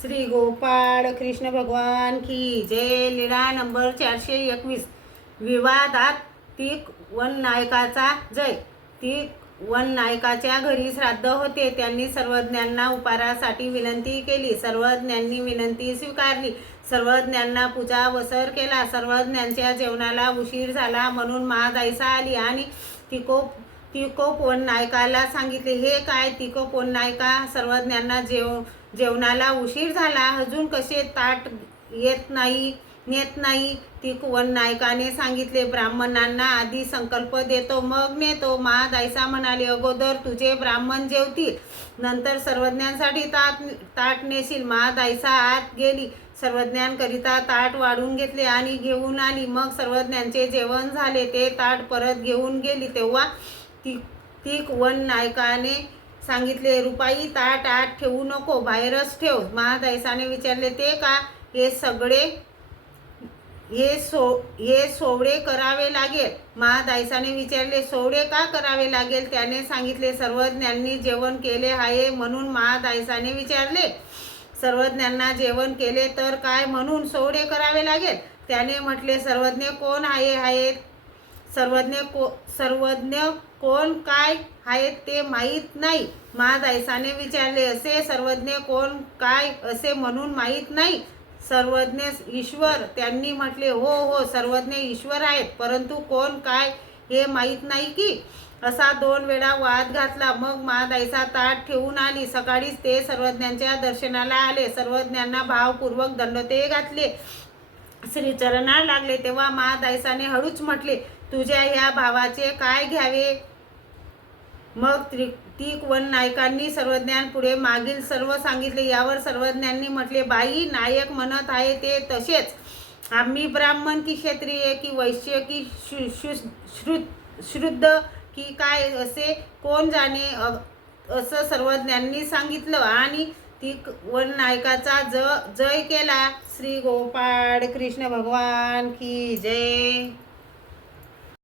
श्री गोपाळ कृष्ण भगवान की जय. लीळा नंबर 421. विवादात तीक वन नायकाचा जय. तीक वन नायकाच्या घरी श्राद्ध होते. त्यांनी सर्वज्ञांना उपारासाठी विनंती केली. सर्वज्ञांनी विनंती स्वीकारली. सर्वज्ञांना पूजा वसर केला. सर्वज्ञांच्या जेवणाला उशीर झाला म्हणून महादायसा आली आणि तिकोप वन नायकाला सांगितले, हे काय तिकोप वन नायका, सर्वज्ञांना जेवणाला उशीर झाला, अजून कसे ताट नेत नाही. तिकोवन नायकाने सांगितले, ब्राह्मणांना आधी संकल्प देतो मग नेतो. महादायसा म्हणाले, अगोदर तुझे ब्राह्मण जेवतील, नंतर सर्वज्ञांसाठी ताट नेशील. महादायसा आत गेली, सर्वज्ञांकरिता ताट वाढून घेतले आणि घेऊन आली. मग सर्वज्ञांचे जेवण झाले. ते ताट परत घेऊन गेली तेव्हा तीक वन नायकाने सांगितले, रुपाई ताट आत ठेवू नको, बाहेरच ठेव. महादायसाने विचारले, ते का? हे सोवळे करावे लागेल. महादायसाने विचारले, सोवळे का करावे लागेल? त्याने सांगितले, सर्वज्ञांनी जेवण केले आहे म्हणून. महादायसाने विचारले, सर्वज्ञांना जेवण केले तर काय म्हणून सोवळे करावे लागेल? त्याने म्हटले, सर्वज्ञ कोण आहेत? सर्वज्ञ कोण काय आहेत ते माहीत नाही. महादायसाने विचारले, असे सर्वज्ञ कोण काय असे म्हणून माहीत नाही? सर्वज्ञ ईश्वर. त्यांनी म्हटले, हो, सर्वज्ञ ईश्वर आहेत, परंतु कोण काय हे माहीत नाही की? असा 2 वेळा वाद घातला. मग महादायसा ताट ठेवून आली. सकाळीच ते सर्वज्ञांच्या दर्शनाला आले. सर्वज्ञांना भावपूर्वक दंडोते घातले, श्रीचरणाला लागले. तेव्हा महादायसाने हळूच म्हटले, तुझ्या ह्या भावाचे काय घ्यावे? मग तीक वन नायकांनी सर्वज्ञांपुढे मागील सर्व सांगितले. यावर सर्वज्ञांनी म्हटले, बाई, नायक म्हणत आहे ते तसेच. आम्ही ब्राह्मण की क्षत्रिय की वैश्य की शूद्र की काय असे कोण जाणे, असं सर्वज्ञांनी सांगितलं आणि तीक वन नायकाचा जय केला. श्री गोपाळ कृष्ण भगवान की जय.